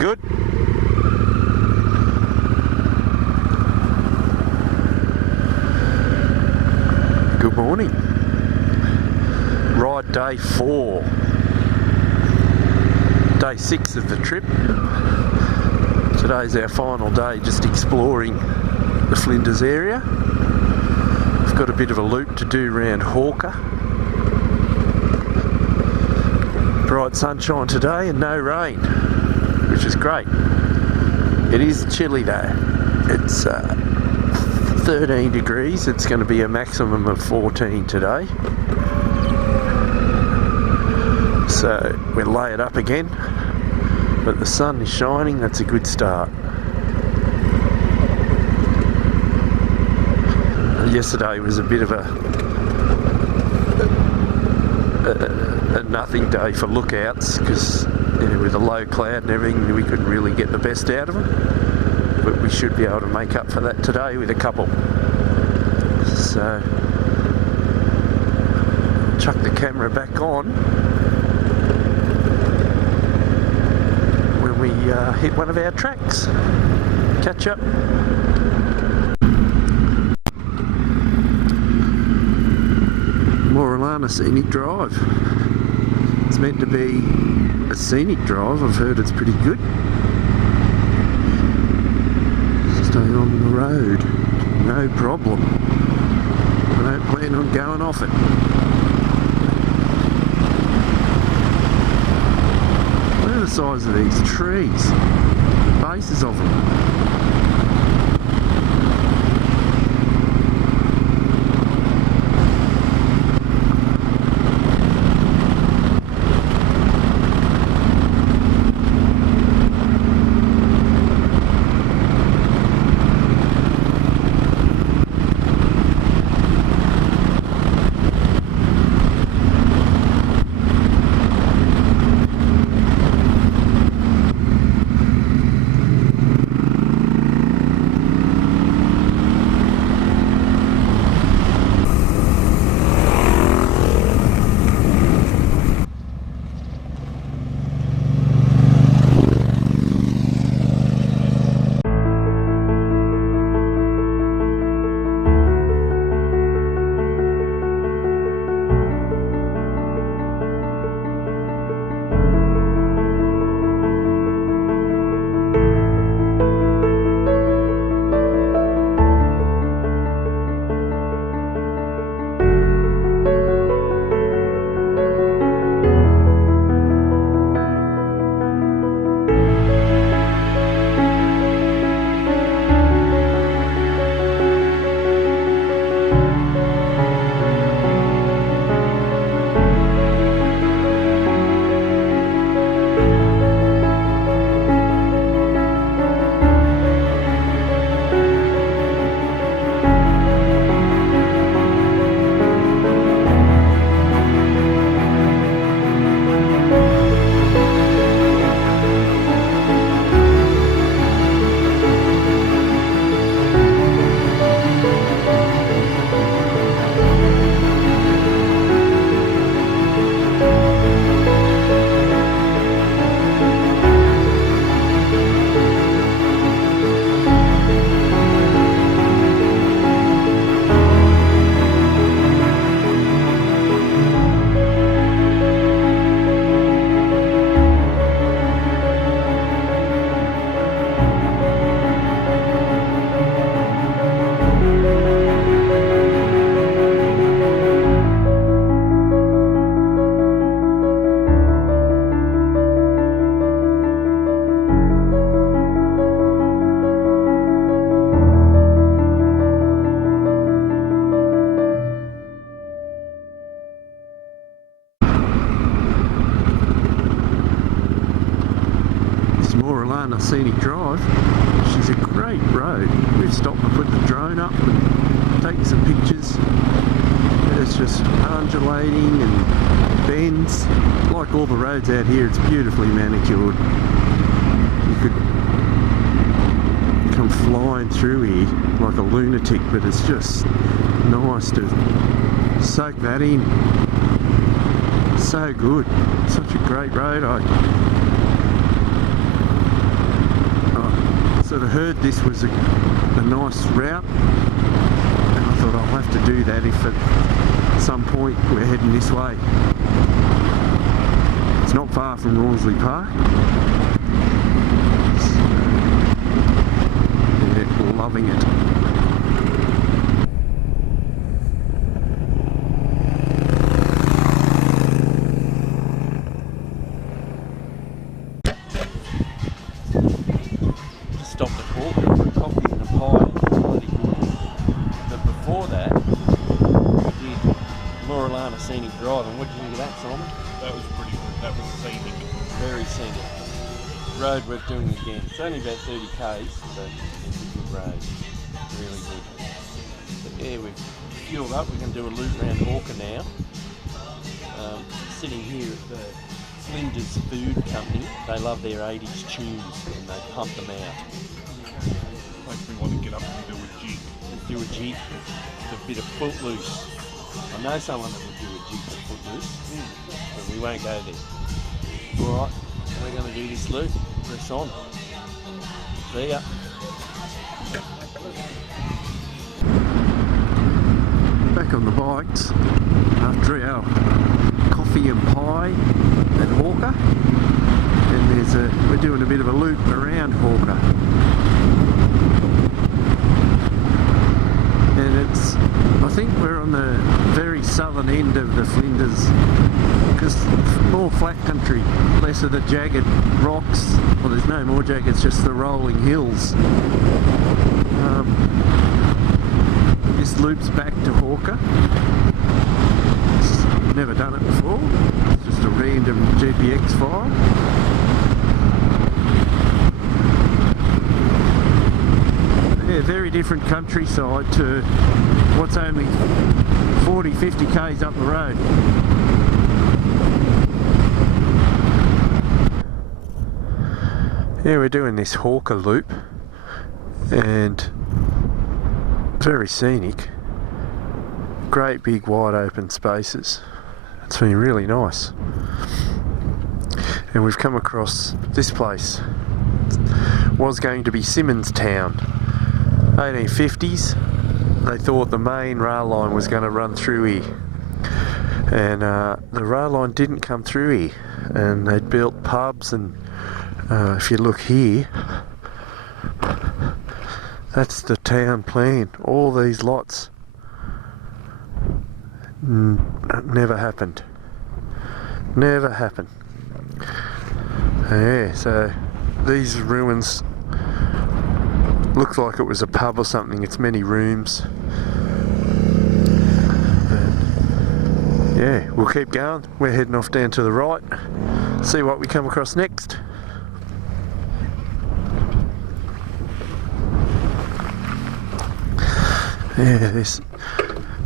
good? Good morning. Ride day 4. Day 6 of the trip. Today's our final day just exploring the Flinders area. We've got a bit of a loop to do around Hawker. Bright sunshine today and no rain, which is great. It is chilly though. It's 13 degrees. It's going to be a maximum of 14 today. So we'll lay it up again, but the sun is shining. That's a good start. Yesterday was a bit of a nothing day for lookouts because with the low cloud and everything we couldn't really get the best out of them, but we should be able to make up for that today with a couple. So chuck the camera back on when we hit one of our tracks. Catch up. Moralana Scenic Drive. It's meant to be a scenic drive. I've heard it's pretty good. Staying on the road, no problem. I don't plan on going off it. Look at the size of these trees, the bases of them. Moralana Scenic Drive. She's a great road. We've stopped to put the drone up and take some pictures. It's just undulating and bends. Like all the roads out here, it's beautifully manicured. You could come flying through here like a lunatic, but it's just nice to soak that in. So good. Such a great road. heard this was a nice route, and I thought I'll have to do that if at some point we're heading this way. It's not far from Rawnsley Park. Yeah, loving it. Stopped at Hawker for a coffee and a pie. Bloody good. But before that, we did Moralana Scenic Drive. And what did you think of that, Simon? That was pretty good. That was scenic. Very scenic. Road worth doing again. It's only about 30 k's, but it's a good road. Really good. But yeah, we've fueled up. We're going to do a loop around Hawker now. Sitting here at the Flinders Food Company. They love their 80s tunes and they pump them out. Makes me want to get up and do a jig. Let's do a jig. It's a bit of Footloose. I know someone that would do a jig for Footloose, but we won't go there. Alright, we're going to do this loop. Press on. See ya. Back on the bikes after our coffee and pie at Hawker, and we're doing a bit of a loop around Hawker, and I think we're on the very southern end of the Flinders, because more flat country, less of the jagged rocks. Well, there's no more jagged, it's just the rolling hills. This loops back to Hawker. Never done it before. It's just a random GPX file. Yeah, very different countryside to what's only 40-50 k's up the road. Yeah, we're doing this Hawker loop, and very scenic. Great big wide open spaces. It's been really nice. And we've come across this place. It was going to be Simmons Town. 1850s. They thought the main rail line was going to run through here. And the rail line didn't come through here. And they'd built pubs, and if you look here, that's the town plan. All these lots. Never happened. Never happened. Yeah, so these ruins looks like it was a pub or something. It's many rooms. But yeah, we'll keep going. We're heading off down to the right. See what we come across next. Yeah, there's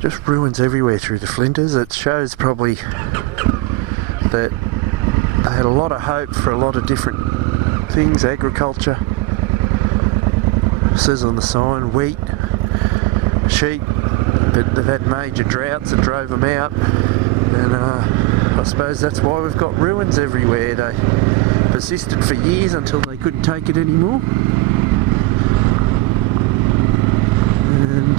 just ruins everywhere through the Flinders. It shows probably that they had a lot of hope for a lot of different things. Agriculture, it says on the sign, wheat, sheep, but they've had major droughts that drove them out, and I suppose that's why we've got ruins everywhere. They persisted for years until they couldn't take it anymore, and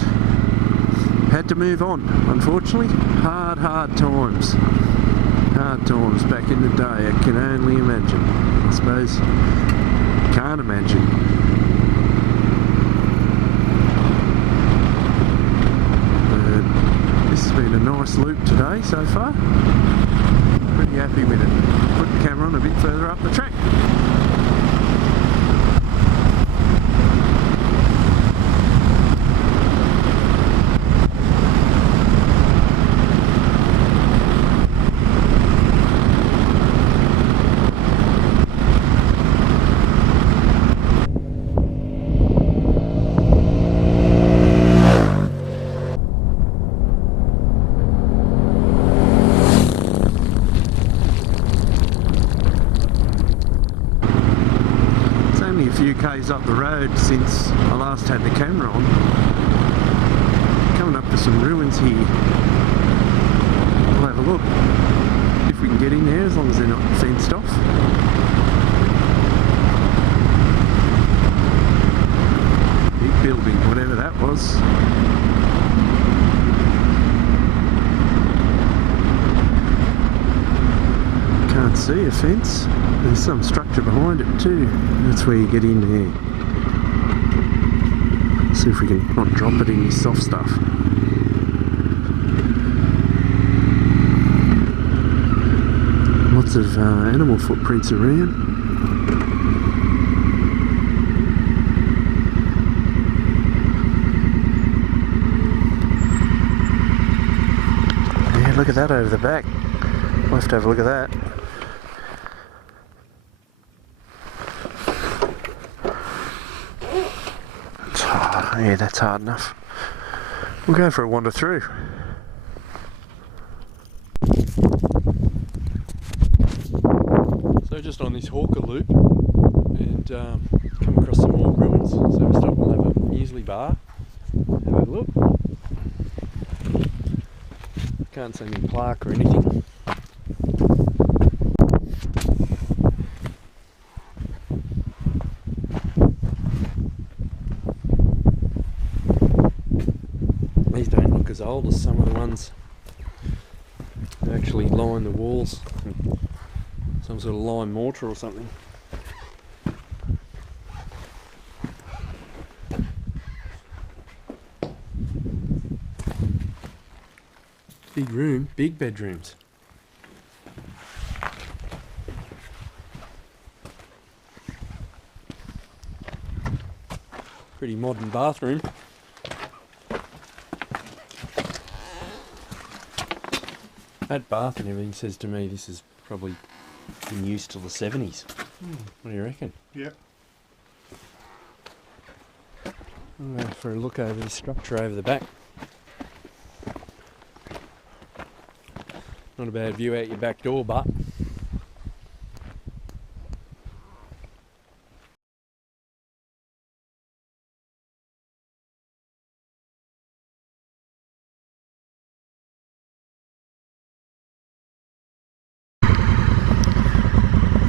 had to move on, unfortunately. Hard times. Hard times back in the day, I can only imagine. I suppose, can't imagine. This has been a nice loop today so far. Pretty happy with it. Put the camera on a bit further up the track. A few k's up the road since I last had the camera on. Coming up to some ruins here. We'll have a look if we can get in there, as long as they're not fenced off. was. Can't see a fence. There's some structure behind it too. That's where you get in there. See if we can not drop it in this soft stuff. Lots of animal footprints around. Yeah, look at that over the back. We'll have to have a look at that. Yeah, that's hard enough. We'll go for a wander through. So just on this Hawker loop and come across some more ruins. So we stop, we'll have a muesli bar, have a look. Can't see any plaque or anything. These don't look as old as some of the ones that actually line the walls. Some sort of lime mortar or something. Big room, big bedrooms. Pretty modern bathroom. That bath and everything says to me this has probably been used till the 70s. What do you reckon? Yep. I'll go for a look over the structure over the back. Not a bad view out your back door, but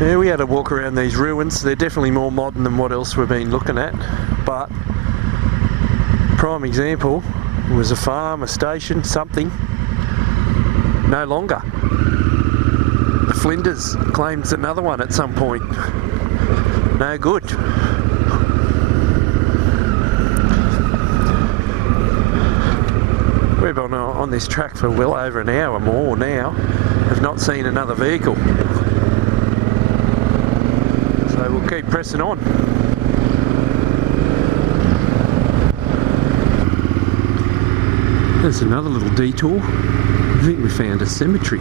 yeah, we had a walk around these ruins. They're definitely more modern than what else we've been looking at, but prime example was a farm, a station, something. No longer. The Flinders claims another one at some point. No good. We've been on this track for well over an hour more now. Have not seen another vehicle. So we'll keep pressing on. There's another little detour. I think we found a cemetery.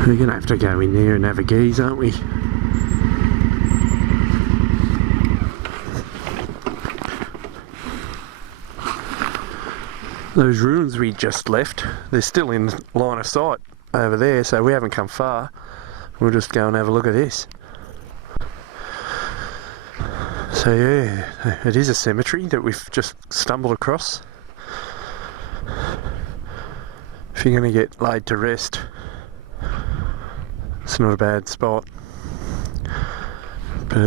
We're going to have to go in there and have a gaze, aren't we? Those ruins we just left, they're still in line of sight over there, so we haven't come far. We'll just go and have a look at this. So yeah, it is a cemetery that we've just stumbled across. If you're going to get laid to rest, it's not a bad spot. But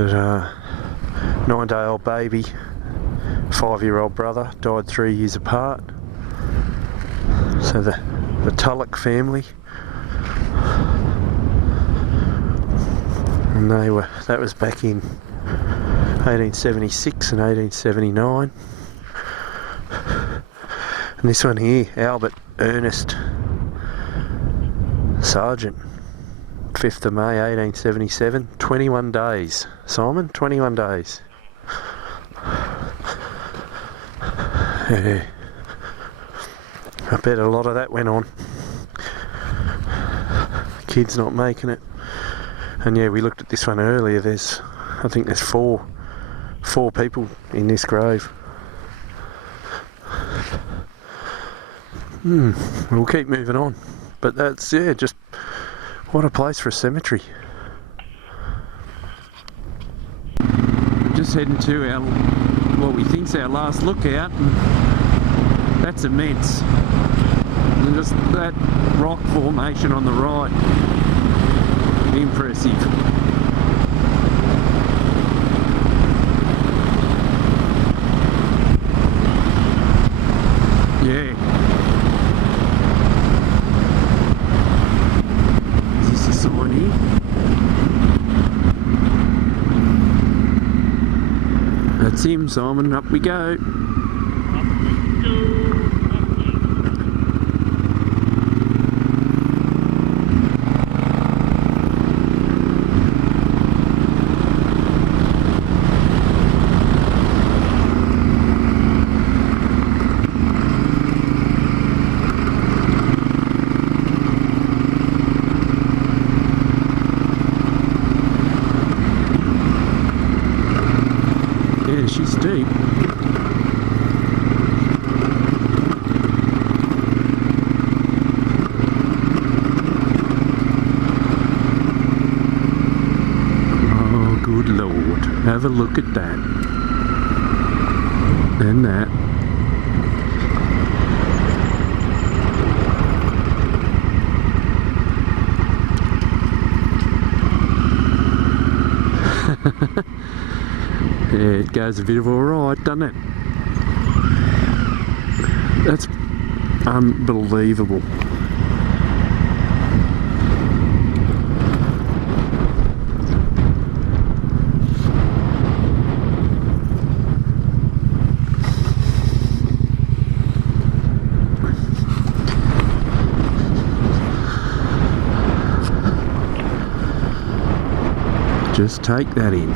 9-day-old baby, 5-year-old brother, died 3 years apart. So the Tulloch family, and that was back in 1876 and 1879. And this one here, Albert Ernest Sargent, 5th of May 1877, 21 days. Simon, 21 days. Yeah. I bet a lot of that went on. Kids not making it. And yeah, we looked at this one earlier. I think there's four people in this grave. We'll keep moving on. But that's, yeah, just what a place for a cemetery. We're just heading to what we think's our last lookout. That's immense. And just that rock formation on the right, impressive. Yeah. Is this a sign here? That's him, Simon. Up we go. Yeah, she's deep. Oh, good Lord. Have a look at that. And that. Yeah, it goes a bit of a ride, doesn't it? That's unbelievable. Just take that in.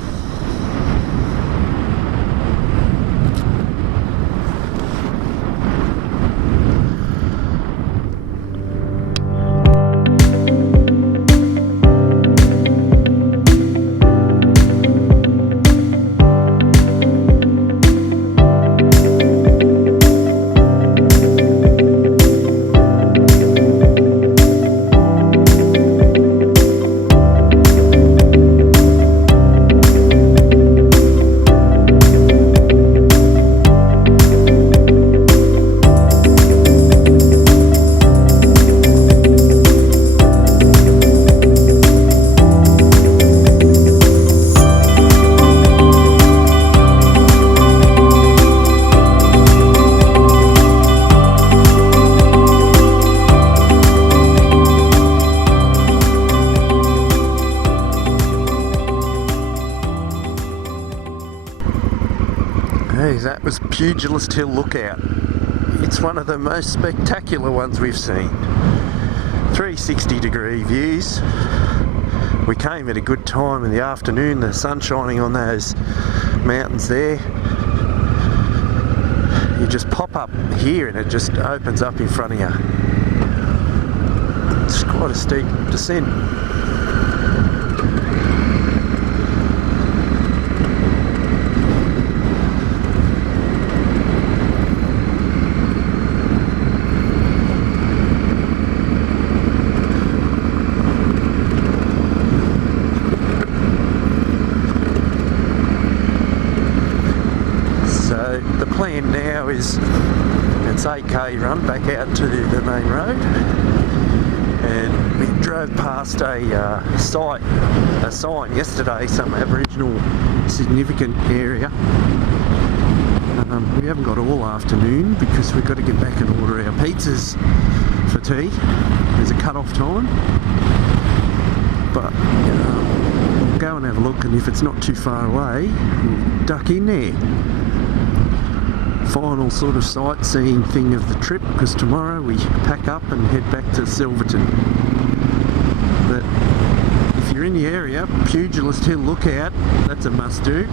Hey, that was Pugilist Hill Lookout. It's one of the most spectacular ones we've seen. 360-degree views. We came at a good time in the afternoon, the sun shining on those mountains there. You just pop up here and it just opens up in front of you. It's quite a steep descent. The plan now is it's 8k run back out to the main road, and we drove past a sign yesterday, some Aboriginal significant area. We haven't got all afternoon because we've got to get back and order our pizzas for tea. There's a cut-off time, but we'll go and have a look, and if it's not too far away, we'll duck in there. Final sort of sightseeing thing of the trip, because tomorrow we pack up and head back to Silverton. But if you're in the area, Pugilist Hill Lookout, that's a must do.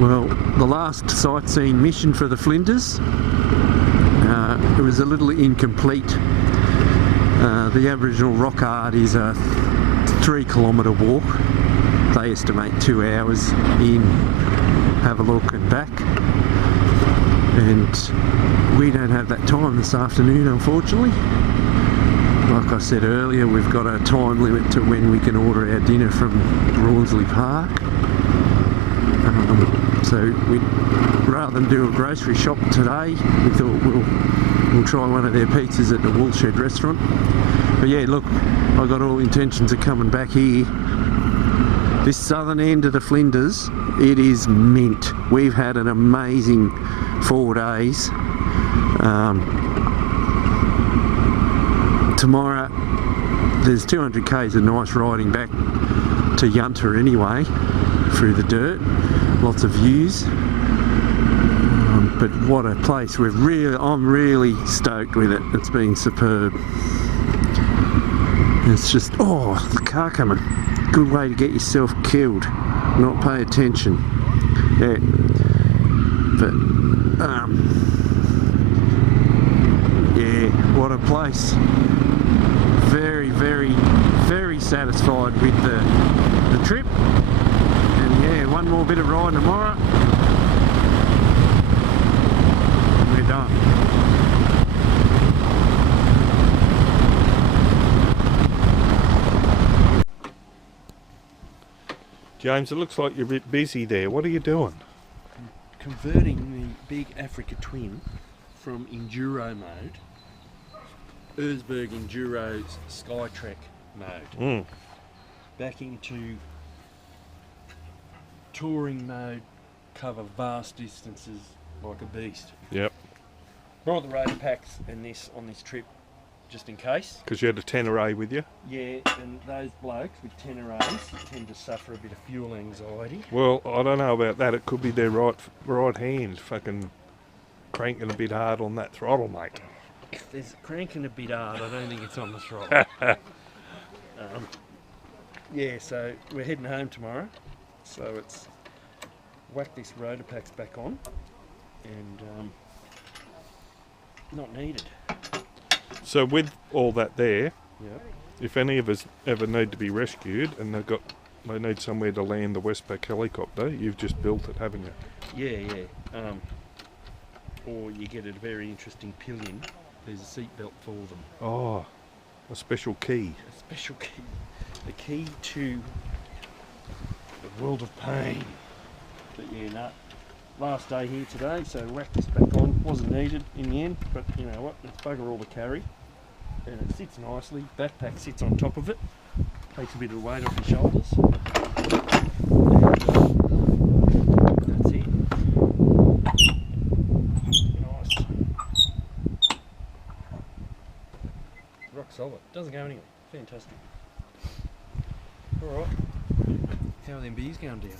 Well, the last sightseeing mission for the Flinders, it was a little incomplete. The Aboriginal rock art is a 3-kilometre walk. They estimate 2 hours in, have a look and back, and we don't have that time this afternoon, unfortunately. Like I said earlier, we've got a time limit to when we can order our dinner from Rawnsley Park. So we, rather than do a grocery shop today, we thought we'll try one of their pizzas at the Woolshed restaurant. But yeah, look, I got all intentions of coming back here. This southern end of the Flinders, it is mint. We've had an amazing 4 days. Tomorrow there's 200 k's of nice riding back to Yunta anyway, through the dirt, lots of views. But what a place! I'm really stoked with it. It's been superb. It's just, oh, the car coming. Good way to get yourself killed, not pay attention. Yeah, but yeah, what a place. Very, very, very satisfied with the trip. And yeah, one more bit of ride tomorrow. And we're done. James, it looks like you're a bit busy there. What are you doing? Converting the big Africa Twin from Enduro mode, Erzberg Enduro's Skytrek mode, back into touring mode, cover vast distances like a beast. Yep. Brought the rotor packs and this on this trip just in case. Because you had a 10A with you? Yeah, and those blokes with 10As tend to suffer a bit of fuel anxiety. Well, I don't know about that. It could be their right hand fucking cranking a bit hard on that throttle, mate. If there's cranking a bit hard, I don't think it's on the throttle. Yeah, so we're heading home tomorrow. So it's whack this rotor packs back on and not needed. So with all that there, Yeah. if any of us ever need to be rescued and they need somewhere to land the Westpac helicopter, you've just built it, haven't you? Yeah, yeah. Or you get a very interesting pillion. There's a seatbelt for them. Oh, a special key. A special key. The key to the world of pain. But yeah, no. Last day here today, so whack this back on. Wasn't needed in the end, but you know what? It's bugger all to carry. And it sits nicely. Backpack sits on top of it. Takes a bit of the weight off your shoulders. And that's it. Nice. Rock solid. Doesn't go anywhere. Fantastic. Alright. How are them beers going down?